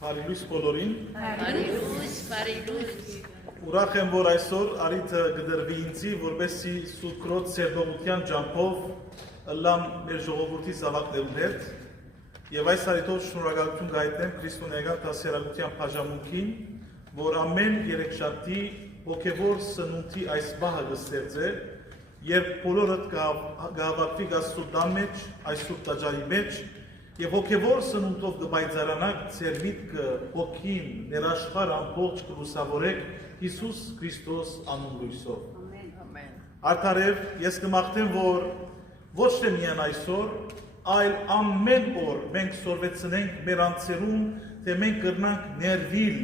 Բարիլույս բոլորին։ Բարիլույս։ Ուրախ եմ, որ այսօր արիթը գդրվի ինձի, որպեսզի Սուրբ սերբողության ջամփով ըլլամ մեր ժողովրդի զավակներուն հետ եւ այս արիթով շնորհակալություն գայտնեմ քրիստոնեական դասերակցության բաժանմունքին, որ ամեն երեքշաբթի հոգեվոր սնունդի այս բահը կստեղծե, երբ բոլորդ կհավաքվի Աստծո մեջ, այս Սուրբ տաճարի մեջ եւ հոգեվոր սնունդով կբայծարանաք ձեր միտքը հոգին ներաշխար ամբողջ կլուսավորեք Հիսուս Քրիստոս անուն լույսով։ Ամեն։ Արդարև ես կմաղթեմ, որ ոչ թե միայն այսօր, այլ ամեն օր մենք սորվեցնենք մեր անձերում, թե մենք կրնանք ներվիլ,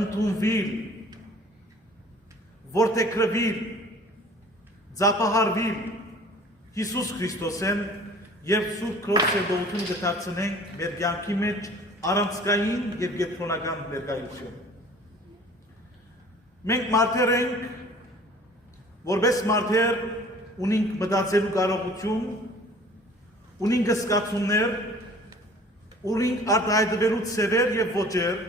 ընդունվիլ, որդեգրվիլ, ձապահարվիլ Հիսուս Քրիստոսեն եւ Սուրբ սերբողությունը կդարձնենք մեր կյանքի մեջ առանցքային եւ կենտրոնական ներկայություն։ Մենք մարդեր ենք, որպես մարդեր ունենք մտածելու կարողություն, ունենք զգացումներ, ունենք արտահայտվելու ցևեր եւ ոճեր,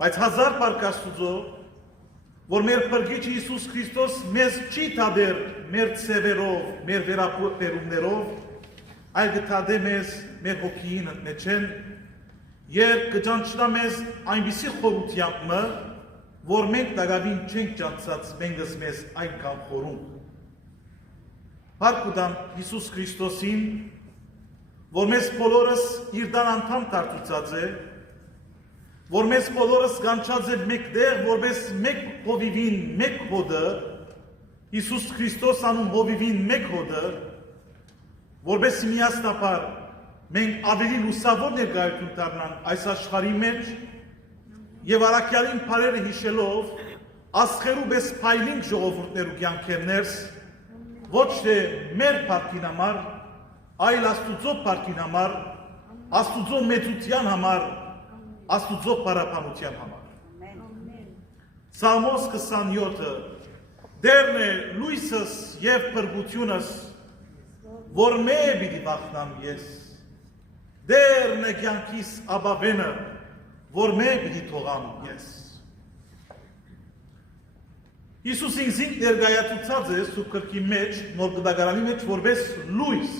բայց հազար բարգ Աստուծո, որ մեր Փրկիչ Հիսուս Քրիստոս մեզ չի թադեր մեր ցևերով, մեր վերապրումներով, այլ կթադե մեզ մեր հոգին ընտնեչեն, երբ կճանչնա մեզ այնպիսի խորությամբ, որ մենք դակավին չենք ճանցած մենքս մեզ այնքան խորունք։ Փառք ուտամ Հիսուս Քրիստոսին, որ մեզ բոլորս իր դան անդամ դարձուցած է, որ մեզ բոլորս կանչած է մեկտեղ, որպես մեկ հովիվին մեկ հոդը, Հիսուս Քրիստոս անուն հովիվին մեկ հոդը, որպես միասնապար մենք ավելի լուսավոր ներկայություն դառնանք այս աշխարհի մեջ եւ առաքյալին բարերը հիշելով աստղերու պես փայլինք ժողովուրդներու կյանքերներս ոչ թե մեր փառքին համար, այլ Աստուծո փառքին համար, Աստուծո մեծության համար, Աստուծո պարապանության համար։ Սաղմոս 27-ը դերն է լույսս եւ փրկությունս, որ մե պիտի վախնամ ես, դերն է կյանքիս ապավենը, որ մե պիտի թողամ ես։ Հիսուս ինքնին ներկայացուցած է Սուրբ գրքի մեջ, նոր գդագարանի մեջ, որպես լույս։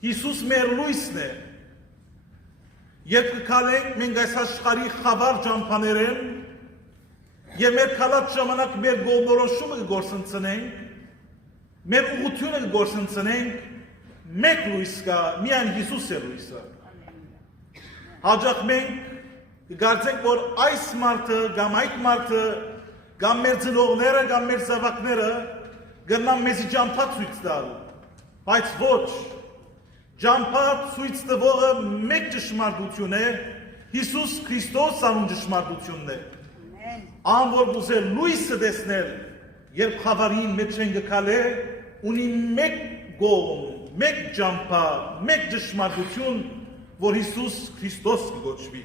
Հիսուս մեր լույսն է, երբ կքալենք մենք այս աշխարհի խավար ճամփաներեն եւ մեր քալած ժամանակ մեր գոմորոշումը կգործընծնենք, մեր ուղղությունը կգործընծնենք, մեկ լույս կա, միայն Հիսուս է լույսը։ Հաջող մենք կգործենք, որ այս մարդը կամ այդ մարդը կամ մեր ծնողները կամ մեր զավակները գնան մեզի ճամփա ցույց տալ, բայց ոչ Ճամփա ցույց տվողը մեկ ճշմարտություն է, Հիսուս Քրիստոս անուն ճշմարտությունն է։ Անոր ուզել լույսը տեսնել, երբ խավարին մեջ են գալե, ունի մեկ գոմ, մեկ ճամփա, մեկ ճշմարտություն, որ Հիսուս Քրիստոս կոչվի։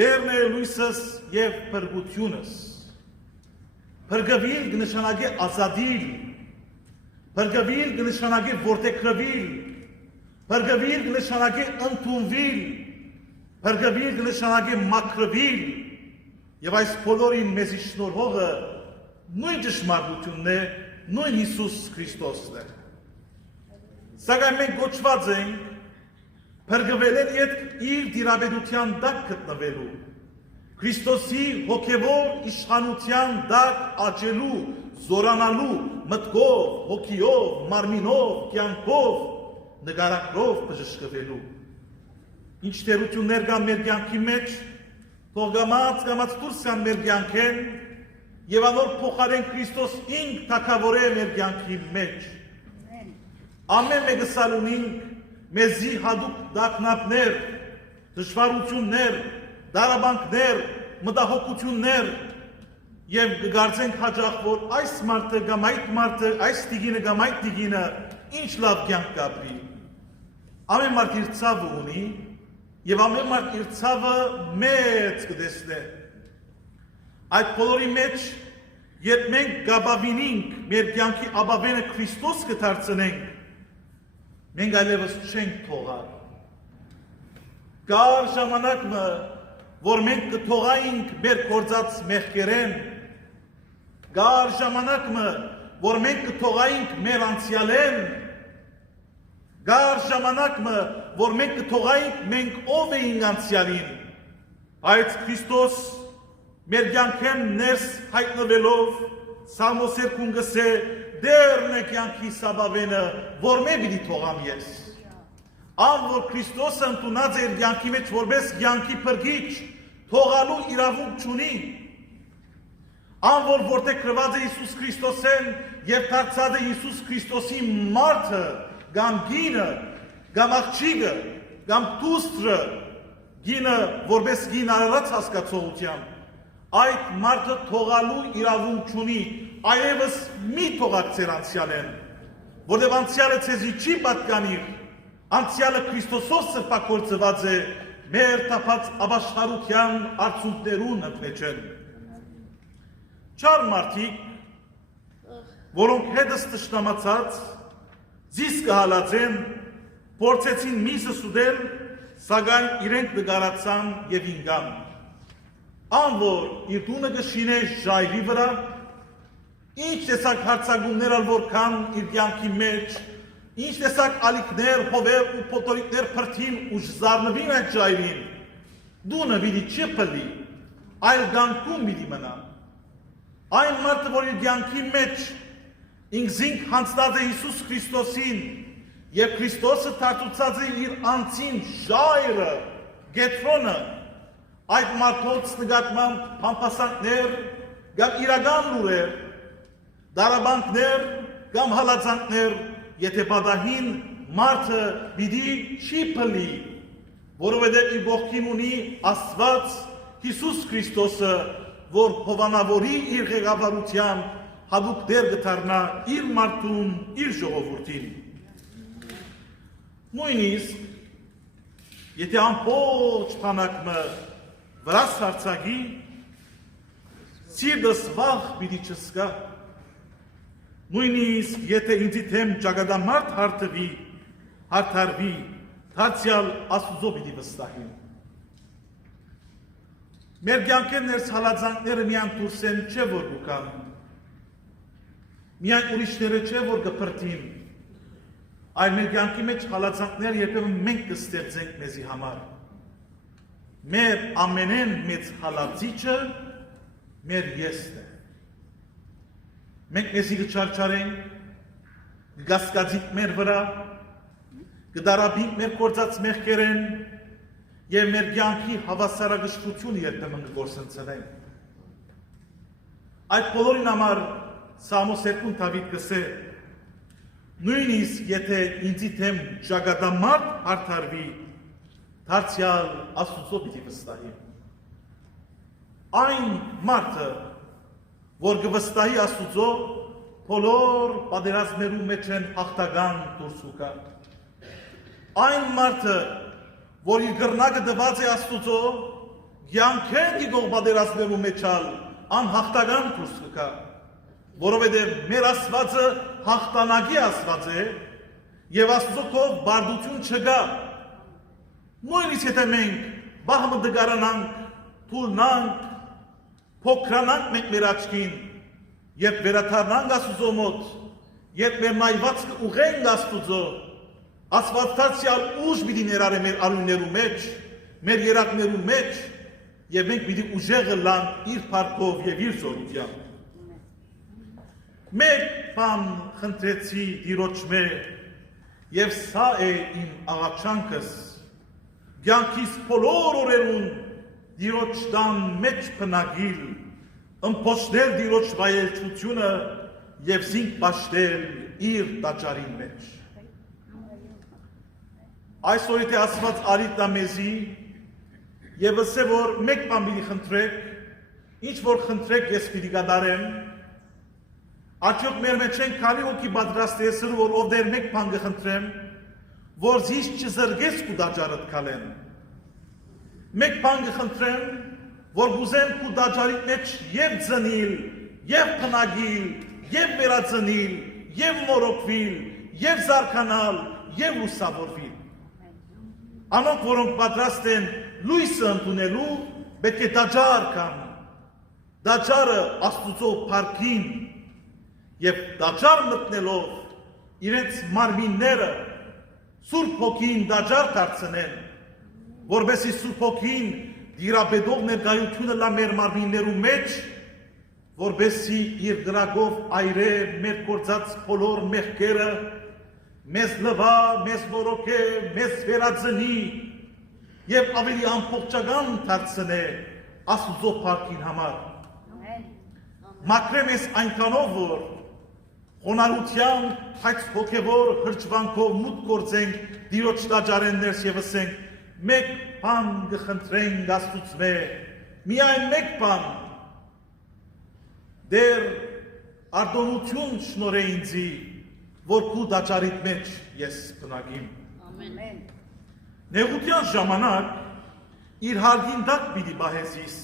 Դերն է լույսս եւ փրկությունս։ Փրկվել կնշանակի ազատիլ, Փրկվել կնշանակի որդեգրվել, փրկվել կնշանակի ընդունվել, փրկվել կնշանակի մաքրվել, եւ այս բոլորին մեզի շնորհողը նույն ճշմարտությունն է, նույն Հիսուս Քրիստոսն է։ Սակայն մենք գոչված ենք փրկվել են իր դիրաբեդության տակ գտնվելու, Քրիստոսի հոգևոր իշխանության տակ աճելու, զորանալու, մտքով, հոգիով, մարմինով, կյանքով, նկարագրով բժշկվելու։ Ինչ թերություններ կան մեր կյանքի մեջ, թող գամած դուրս կան մեր կյանքեն, եւ անոր փոխարեն Քրիստոս ինք թագավոր է մեր կյանքի մեջ։ Ամեն մեկս ունենք մեզի հատուկ դակնապներ, դժվարություններ, դարաբանքներ, մտահոգություններ, եւ կգարձենք հաջող, որ այս մարդը կամ այդ մարդը, այս տիգինը կամ այդ տիգինը ինչ լավ կյանք կապրի։ Ամեն մարդ իր ցավը ունի եւ ամեն մարդ իր ցավը մեծ կտեսնե։ Այդ բոլորի մեջ, երբ մենք գաբավինենք մեր կյանքի ապավենը Քրիստոս կդարձնենք, մենք այլևս չենք թողար։ Կար ժամանակը, որ մենք կթողայինք մեր կործած մեղքերեն, կար ժամանակը, որ մենք կթողայինք մեր անցյալեն, կար ժամանակը, որ մենք կթողայինք մենք ով էինք անցյալին, այդ Քրիստոս մեր կյանքեն ներս հայտնվելով, Սամոս 2 գսե դեռն է կյանքի սաբավենը, որ մե պիտի թողամ ես։ Ան որ Քրիստոսը ընդունած էր կյանքի մեջ որպես կյանքի փրկիչ, թողալու իրավունք չունի։ Ան որ որտեղ գրված է Հիսուս Քրիստոսեն եւ դարձած է Հիսուս Քրիստոսի մարդը, կամ գինը, կամ աղջիկը, կամ դուստրը, գինը որպես գին արարած հասկացողությամբ, այդ մարդը թողալու իրավունք չունի, այլևս մի թողակ ձեր անցյալեն, որտեղ անցյալը ցեզի չի պատկանիր, անցյալը Քրիստոսով սրբակործված է, մեր տապած ապաշխարության արդյունքներուն ընդմեջեն։ Չար մարդիկ, որոնք հետս տշնամացած, զիս կհալածեն, փորձեցին միսը սուդել, սակայն իրենք նկարացան եւ ինգան։ Ան որ իր տունը կշինե ժայռի վրա, ինչ տեսակ հարցակումներ ալ որ կան իր կյանքի մեջ, ինչ տեսակ ալիքներ, հովեր ու փոթորիկներ փրթին ու զարնվին այդ ժայռին, տունը պիտի չի փլի, այլ կյանքում պիտի մնա։ Այն մարդը, որ իր կյանքի մեջ ինքզինք հանձնած է Հիսուս Քրիստոսին եւ Քրիստոսը դարձած է իր անձին ժայռը, գետրոնը, այդ մարդոց նկատմամբ փամփասանքներ, կամ իրական լուրեր, դարաբանքներ, կամ հալածանքներ, եթե պատահին մարդը պիտի չի փլի, որովհետեւ իր ողքին ունի Աստված Հիսուս Քրիստոսը, որ հովանավորի իր ղեկավարությամբ հատուկ դեր կդառնա իր մարդուն, իր ժողովրդին։ Նույնիսկ, եթե ամբողջ բանակը վրաս հարցակի, սիրտս վախ պիտի չզգա, նույնիսկ, եթե ինձի թեմ ճակատամարտ հարթարվի, դարձյալ Աստուծո պիտի վստահի։ Մեր կյանքեն ներս հալածանքները միայն դուրս են չէ որ կան, միայն ուրիշները չէ որ կփրտին, այլ մեր կյանքի մեջ հալածանքներ երբեմն մենք կստեղծենք մեզի համար։ Մեր ամենեն մեծ հալածիչը մեր եսն է։ Մենք մեզի կչարչարենք, կգասկածենք մեր վրա, կդարաբենք մեր կործած մեղքերեն եւ մեր կյանքի հավասարակշռությունը երբեմն կգործընծնենք։ Այդ բոլորին համար Սամոս 2 Դավիթ կսե, նույնիսկ եթե ինձի թեմ ճակատամարտ հարթարվի, դարձյալ Աստուծո պիտի վստահի։ Այն մարդը, որ կվստահի Աստուծո, բոլոր պատերազմներու մեջ են հաղթական դուրս կա։ Այն մարդը, որ իր գրնակը դված է Աստուծո, կյանքեն դիգող պատերազմներու մեջ անհաղթական դուրս կա, որովհետև մեր Աստվածը հաղթանակի Աստված է, եւ Աստուծո կողմ բարդություն չկա։ Նույնիսկ եթե մենք բահմը դգարանանք, թուլնանք, փոքրանանք մենք մեր աչքին, երբ վերադառնանք Աստուծո մոտ, երբ մեր նայվածքը ուղենք Աստուծո, Աստված դարձյալ ուժ պիտի ներառե մեր արյուններու մեջ, մեր երակներու մեջ, եւ մենք պիտի ուժեղը լանք իր փառքով եւ իր զորությամբ։ Մեկ բան խնդրեցի Տիրոջ մե, եւ սա է իմ աղաչանքս, կյանքիս բոլոր օրերուն Տիրոջ տան մեջ բնակիլ, ըմփոստել Տիրոջ վայելչությունը եւ զինք պաշտել իր տաճարին մեջ։ Այսօր եթե Աստված արի տա մեզի եւ ասե որ մեկ բան պիտի խնդրեք, ինչ որ խնդրեք ես պիտի կատարեմ, արդյոք մեր մեջ են քանի հոգի պատրաստ է ասել որ ով դեր մեկ բան կխնդրեմ, որ զիս չզրգես քու տաճարդ քալեն։ Մեկ բան կխնդրեմ, որ գուզեմ քու տաճարի մեջ եւ ծնիլ, եւ փնագիլ, եւ վերածնիլ, եւ մորոքվիլ, եւ զարկանալ, եւ լուսավորվի։ Անոնք, որոնք պատրաստ են լույսը ընդունելու, պետք է դաջար կան։ Դաջարը Աստուծո փառքին եւ դաջար մտնելով իրենց մարմինները Սուրբ Հոգին դաջար դարձնեն, որովհետեւ Սուրբ Հոգին դիրապետող ներկայությունը լա մեր մարմիններու մեջ, որովհետեւ իր գրակով այրե մեր կործած բոլոր մեղքերը, մեզ լվա, մեզ նորոգե, մեզ վերածնի եւ ավելի ամբողջական դարձնե Աստուծո փառքին համար։ Մաքրե մեզ այնքանով, որ խոնարհության, բայց հոգևոր հրճվանքով մուտք գործենք Տիրոջ տաճարեն ներս եւ ասենք. մեկ բան կխնդրենք Աստուծմե, միայն մեկ բան, դեր արտոնություն շնորհե ինձի, որ քու տաճարիդ մեջ ես բնակիմ։ Ամեն։ Նեղության ժամանակ իր հարգին դակ պիտի բահեսիս,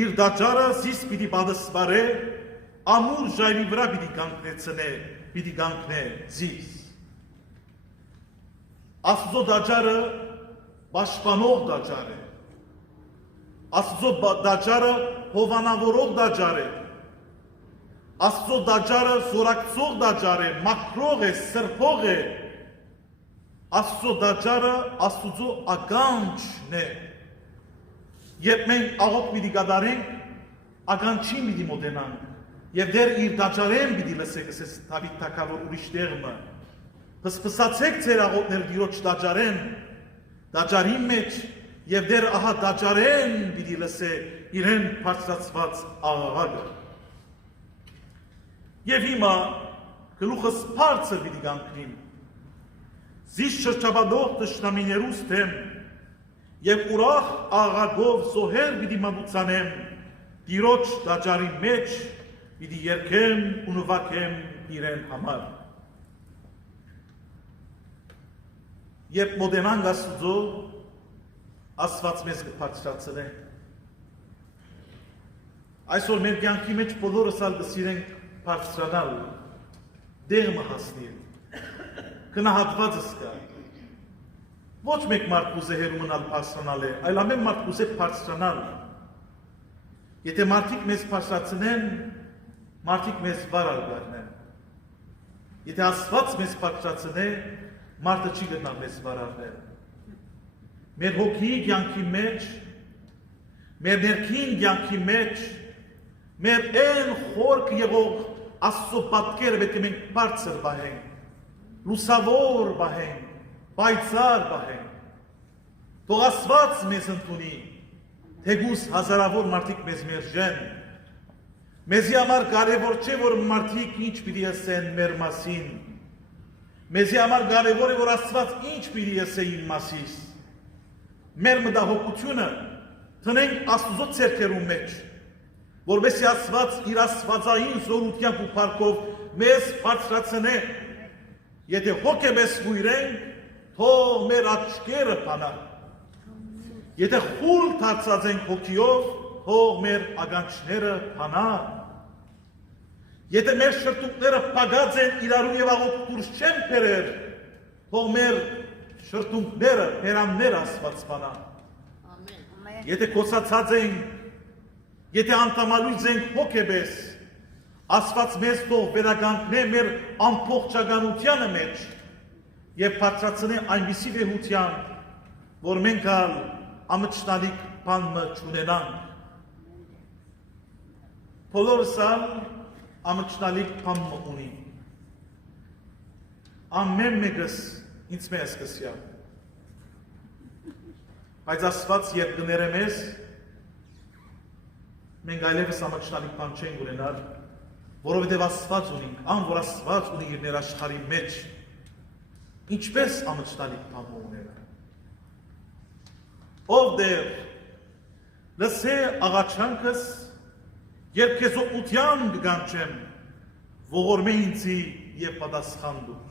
իր տաճարը զիս պիտի պատասխարե, ամուր ժայռի վրա պիտի կանգնե զիս։ Աստծո տաճարը պաշտպանող տաճար է։ Աստծո տաճարը հովանավորող տաճար է։ Աստծո տաճարը զորակցող տաճար է, մաքրող է, սրբող է։ Աստծո տաճարը Աստուծո ականջն է։ Երբ մենք աղոթք պիտի կատարենք, ականջին պիտի մոտենանք, եւ դեր իր տաճարեն պիտի լսեք, ասես Դավիթ թագավոր ուրիշ տեղը։ Փսփսացեք ձեր աղոթքները Տիրոջ տաճարեն, տաճարի մեջ, եւ դեր ահա տաճարեն պիտի լսե իրեն բարձրացված աղաղակը։ Եվ հիմա գլուխս բարձր պիտի կանգնիմ, զիս շրջապատող թշնամիներուս դեմ եւ ուրախ աղաղակով զոհեր պիտի մատուցանեմ Տիրոջ տաճարի մեջ, պիտի երգեմ ու նվագեմ իրեն համար։ Երբ մոտենանք Աստուծո, Աստված մեզ կբարձրացնե։ Այսօր մեր կյանքի մեջ բոլորս ալ կսիրենք բարձրանալ, դեղը հասնել, գնահատվածս կա։ Ոչ մեկ մարդ կուզե հեռու մնալ բարձրանալ է, այլ ամեն մարդ կուզե բարձրանալ։ Եթե մարդիկ մեզ բարձրացնեն, մարդիկ մեզ վարալ գարնեն։ Եթե Աստված մեզ բարձրացնե, մարդը չի գտնա մեզ վարարնել։ Մեր հոգի կյանքի մեջ, մեր ներքին կյանքի մեջ, մեր այն խորք եղող Աստծո պատկերը պետք է մենք բարձր բահենք, լուսավոր բահենք, պայծառ բահենք։ Թող Աստված մեզ ընդունի, թեկուզ հազարավոր մարդիկ մեզ մերժեն։ Մեզի համար կարևոր չէ, որ մարդիկ ինչ պիտի ասեն մեր մասին։ Մեզի համար կարևոր է, որ Աստված ինչ պիտի ասե իմ մասիս։ Մեր մտահոգությունը տնենք Աստուծո ձեռքերու մեջ, որովհետեւ Աստված իր աստվածային զորությամբ ու փառքով մեզ բարձրացնե։ Եթե հոգեպես հույրենք, թող մեր աչքերը բանան։ Եթե խուլ դարձած ենք հոգիով, թող մեր ականջները բանան։ Եթե մեր շրթունքները փակած են իրարու եւ աղոթք դուրս չեն բերել, թող մեր շրթունքները բերաններ Աստված բանան։ Ամեն։ Եթե կոծացած ենք, եթե անտամալույց ենք հոգեպես, Աստված մեզ թող վերականգնե մեր ամբողջականությանը մեջ եւ բարձրացնե այնպիսի վեհությամբ, որ մենք ալ ամճնալիք բանը չունենանք։ Բոլորս ալ ամճնալիք բանը ունի։ Ամեն մեկս ինձ մեզ կսյա։ Բայց Աստված երբ կներե մեզ, մենք այլևս ամճնալիք բան չենք ունենալ, որովհետև Աստված ունենք, ան որ Աստված ունի իր ներաշխարհի մեջ, ինչպես ամճնալիք բան ունենալ։ Ով դեր լսե աղաչանքս, երբ քեզ օգնության կգանչեմ, ողորմե ինձի եւ պատասխան դուր։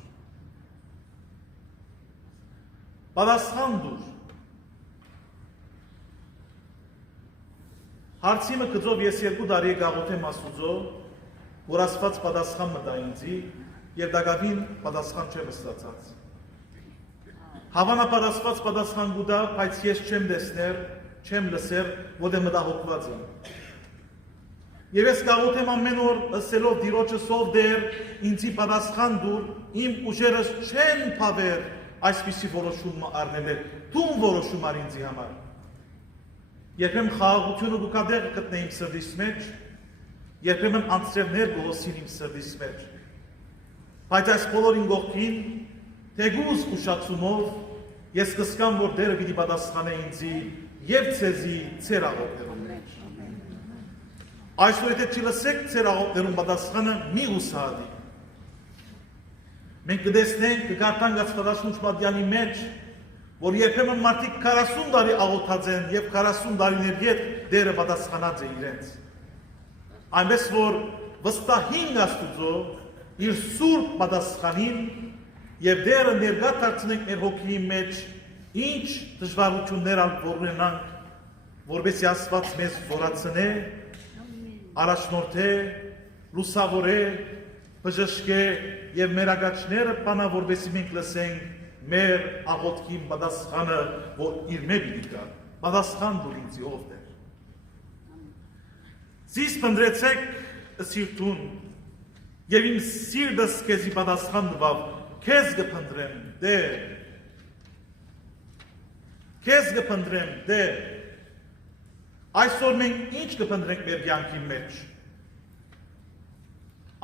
Պատասխան դուր։ Հարցիմը կծով ես 2 տարի գաղութեմ Աստուծո, որ Աստված պատասխան մտա ինձի եւ դակավին պատասխան չեմ ստացած։ Հավանաբար Աստված պատասխան կտա, բայց ես չեմ տեսներ, չեմ լսեր, որտեղ մտահոգված եմ։ Եվ ես գաղութ եմ ամեն օր ըսելով Տիրոջը սով դեր, ինձի պատասխան դուր, իմ ուժերս չեն փավեր այսպիսի որոշումը առնել է, դու որոշում ար ինձի համար։ Երբեմն խաղաղությունը գուկադեղ գտնե իմ սրտիս մեջ, երբեմն անձրևներ գողոսին իմ սրտիս մեջ։ Բայց այս բոլորին գողքին, թեգուզ ուշացումով, ես կսկամ, որ դերը պիտի պատասխանե ինձի և ձեզի ձեր աղոթներում մեջ։ Այսօր եթե չլսեք ձեր աղոթներում պատասխանը մի ուսահատի։ Մենք կտեսնենք, կգարտանք Աստվածաշունչ Մատյանի մեջ, որ երբեմն մարդիկ 40 տարի աղոթած են և 40 տարիներ ետ դերը պատասխանած է իրենց։ Այնպես որ վստահին Աստուծո իր սուրբ պատասխանին և դերը ներգա դարձնենք մեր հոգիի մեջ, ինչ դժվարություններ ունենանք, որպեսզի Աստված մեզ զորացնե, առաջնորդե, լուսավորե, բժշկե և մեր ագաչները բանա, որպեսզի մենք լսենք մեր աղոթքի պատասխանը, որ իր մեր պիտի գա, պատասխան դուր ինձի ով դեր։ Զիս պնդրեցեք սիրտուն, և իմ սիրտս քեզի պատասխան տվավ, քեզ կփնտրեմ, Տեր, քեզ կփնտրեմ, Տեր։ Այսօր մենք ինչ կփնտրենք մեր կյանքի մեջ։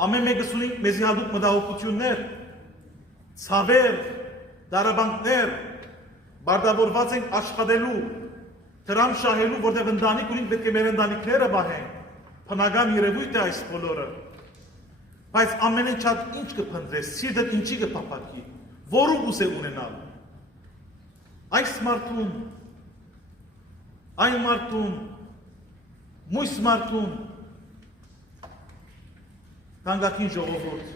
Ամեն մեկս ունենք մեզի հատուկ մտահոգություններ, ցավեր, դարաբանքներ, բարդավորված ենք աշխատելու, դրամ շահելու, որտեղ ընտանիք ունենք, պետք է մեր ընտանիքները պահենք, բնական երևույթ է այս բոլորը։ Բայց ամենեն շատ ինչ կփնտրես, սիրտդ ինչի կփափակի, որու կուզե ունենալ։ Այս մարդում, այն մարդում, մույս մարդում, թանկագին ժողովուրդ,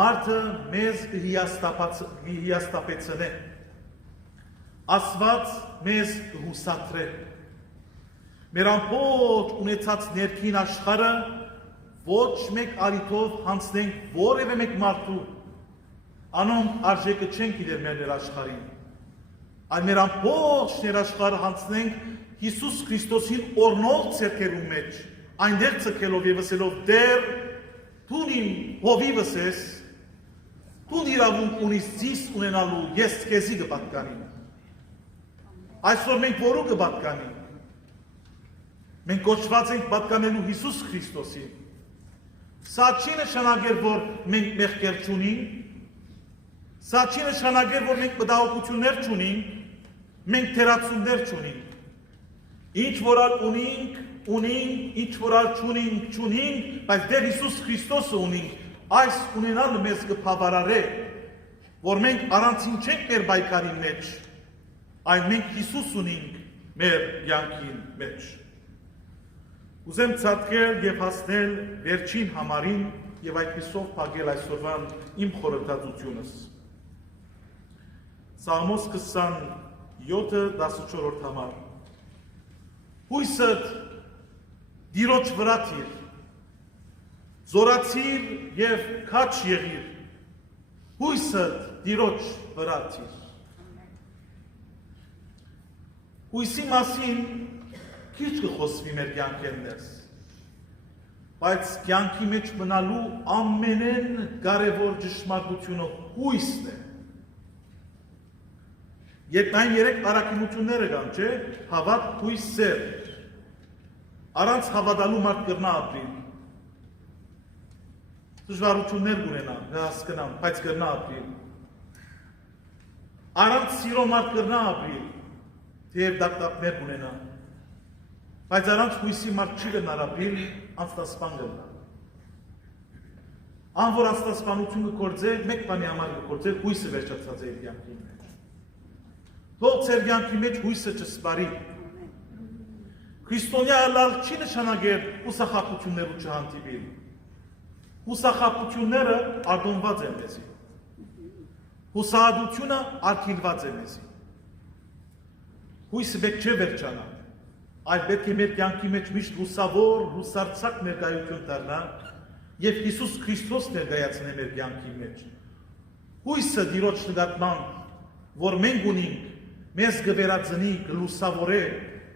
մարդը մեզ հիաստապեցնե, Աստված մեզ հուսատրե, մեր ամբողջ ունեցած ներքին աշխարհը ոչ մեկ արիթով հանցնենք որևէ մեկ մարդու, անոնք արժեքը չեն գիտեր մեր ներաշխարհին, այլ մեր ամբողջ ներաշխարհը հանցնենք Հիսուս Քրիստոսին օրնող ձեռքերում մեջ, այնտեղ ցկելով եւ ասելով Տեր, դու իմ հովիվս ես, դու իրավունք ունիս զիս ունենալու, ես քեզի կպատկանեմ։ Այսօր մենք որու կպատկանենք։ Մենք կոչված ենք պատկանելու Հիսուս Քրիստոսին։ Սա չի նշանակել, որ մենք մեղքեր չունենք, սա չի նշանակել, որ մենք մտահոգություններ չունենք, մենք թերացումներ չունենք։ Ինչ որալ ունենք, ինչ որալ չունենք, բայց դեր Հիսուս Քրիստոսը ունենք, այս ունենալը մեզ կփավարարե, որ մենք առանցին չենք մեր բայկարի մեջ, այլ մենք Հիսուս ունենք մեր կյանքի մեջ։ Ուզեմ ցածկել և հասնել վերջին համարին և այդպիսով փակել այսօրվան իմ խորհրդածությունս։ Սաղմոս 27:14 համար։ Հույսդ Տիրոջ վրա թիր, զորացիր և քաջ եղիր, հույսդ Տիրոջ վրա թիր։ Հույսի մասին քիչ կխոսվի մեր կյանքերներս, բայց կյանքի մեջ մնալու ամենեն կարևոր ճշմարտությունը հույսն է։ Երբ այն երեք առաքինությունները կան, չէ, հավատ, հույս, սեր։ Առանց հավատալու մարդ կրնա ապրիլ։ Դժվարություններ կունենա, կհասկնամ, բայց կրնա ապրիլ։ Առանց սիրո մարդ կրնա ապրիլ, թեև դակտակներ կունենա։ Բայց առանց հույսի մարդ չի կրնար ապրիլ, անստասպան կրնա։ Անոր անստասպանություն կգործե, մեկ բանի համար կգործե, հույսը վերջացած է իր կյանքի մեջ։ Թող ձեր կյանքի մեջ հույսը չսպարի։ Քրիստոնյա ալալ չի նշանակել հուսախաբություններու չհանդիպիլ։ Հուսախաբությունները արտոնված են մեզի։ Հուսահատությունը արգելված է մեզի։ Հույսը պետք չէ վերջանա, այլ պետք է մեր կյանքի մեջ միշտ հուսավոր, հուսարձակ ներկայություն դառնա և Հիսուս Քրիստոս ներկայացնե մեր կյանքի մեջ։ Հույսը Տիրոջ նկատմամբ որ մենք ունենք, մեզ գվերածնի, գլուսավորե,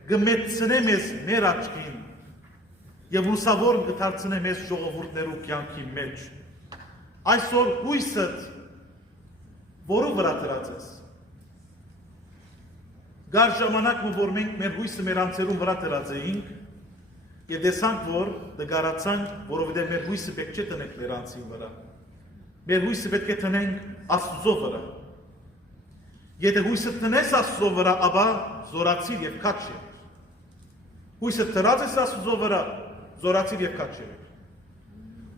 գմեցնե մեզ մեր աչքին, և լուսավոր գթարցնե մեզ ժողովուրդներու կյանքի մեջ։ Այսօր հույսըդ, որու վրա դրած ես։ Գար ժամանակը, որ մենք մեր հույսը մեր անձերուն վրա դրած էինք, և տեսանք, որ դգարացանք, որովհետև մեր հույսը պետք չէ տնենք մեր անձին վրա։ Մեր հույսը պետք է տնենք Աստծո վրա։ Եթե հույսը տնես Աստծո վրա, ապա զորացիր և քաչ ես։ Հույսը դրած ես Աստծո վրա, զորացիր և քաչ ես։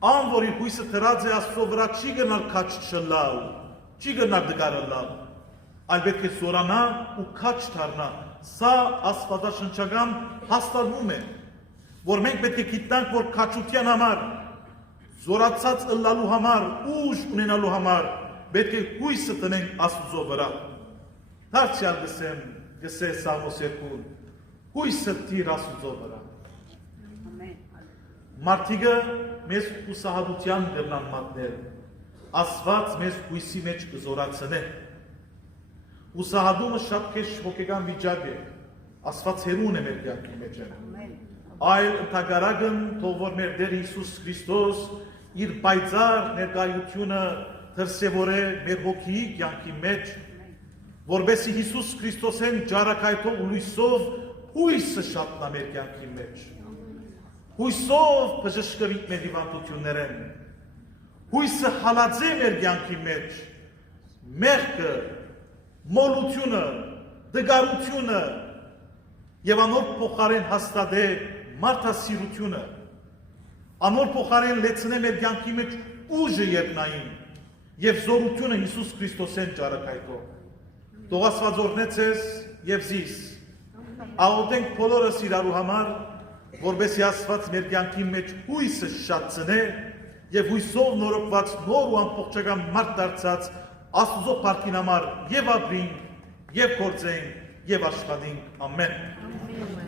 Ան, որ իր հույսը դրած է Աստծո վրա, չի գնալ քաչ չլալ, չի գնալ դգարալալ, այլ պետք է զորանա ու քաչ դառնա։ Սա աստվածաշնչական հաստատում է, որ մենք պետք է գիտնանք, որ քաչության համար, զորացած ըլլալու համար, ուժ ունենալու համար, պետք է հույսը տնենք Աստծո վրա։ Դարձյալ գսե Սաղմոս 2, հույսը տիր Աստծո վրա։ Մարդիկը մեզ ուսահատության գրնան մատնել, Աստված մեզ հույսի մեջ կզորացնե։ Ուսահատումը շատ քեշ հոգեկան վիճակ է, Աստված հերուն է մեր կյանքի մեջ է։ Այլ ընդհակառակն թող որ մեր Տեր Հիսուս Քրիստոս իր պայծառ ներկայությունը դրսևորե մեր հոգիի կյանքի մեջ, որբեսի Հիսուս Քրիստոսեն ջարակայթով ու լույսով հույսը շատնա մեր կյանքի մեջ։ Հույսով բժշկվի մեր հիվանդություններեն, հույսը հալածե մեր կյանքի մեջ, մեղքը, մոլությունը, դգարությունը և անոր փոխարեն հաստատե մարդասիրությունը, անոր փոխարեն լեցնե մեր կյանքի մեջ ուժը երկնային և զորությունը Հիսուս Քրիստոսեն ջարակայթով։ Թող Աստված օրհնե ձեզ և զիս, աղոթենք բոլորս իրարու համար, որբեսի Աստված մեր կյանքի մեջ հույսը շատցնե և հույսով նորոգված նոր ու ամբողջական մարդ դարձած Աստուծո փառքին համար և ապրենք, և գործենք, և աշխատենք։ Ամեն։